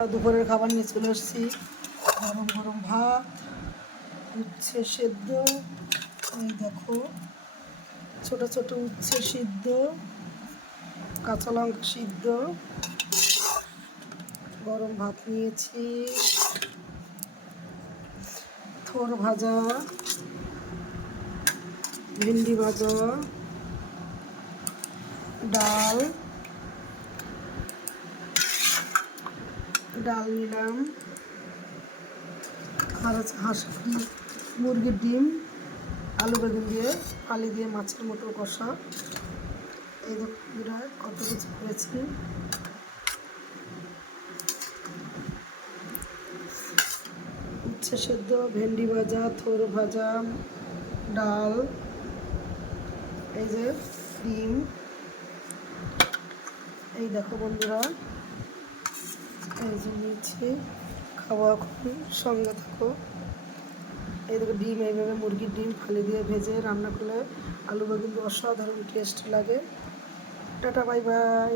দুপুরের খাবার নিয়ে চলে এসেছি। গরম গরম ভাত, উচ্ছে সেদ্ধ, এই দেখো ছোট ছোট উচ্ছে সিদ্ধ, কাঁচা লঙ্কা সিদ্ধ, গরম ভাত নিয়েছি, থোর ভাজা, ভেন্ডি ভাজা, ডাল নিলাম, আর আছে মুরগির ডিম, আলু বেগুন দিয়ে আলু দিয়ে মাছের মতো কষা। এই দেখুন কত কিছু করেছি। উচ্ছে সেদ্ধ, ভেন্ডি ভাজা, থোর ভাজা, ডাল, এই যে ডিম। এই দেখো বন্ধুরা, এই যে নিয়েছি, খাওয়া খুবই সঙ্গে থাকো। এই দেখো ডিম, এইভাবে মুরগির ডিম ফালি দিয়ে ভেজে রান্না করলে আলু বেগুন দিয়ে অসাধারণ টেস্ট লাগে। Tata, bye bye.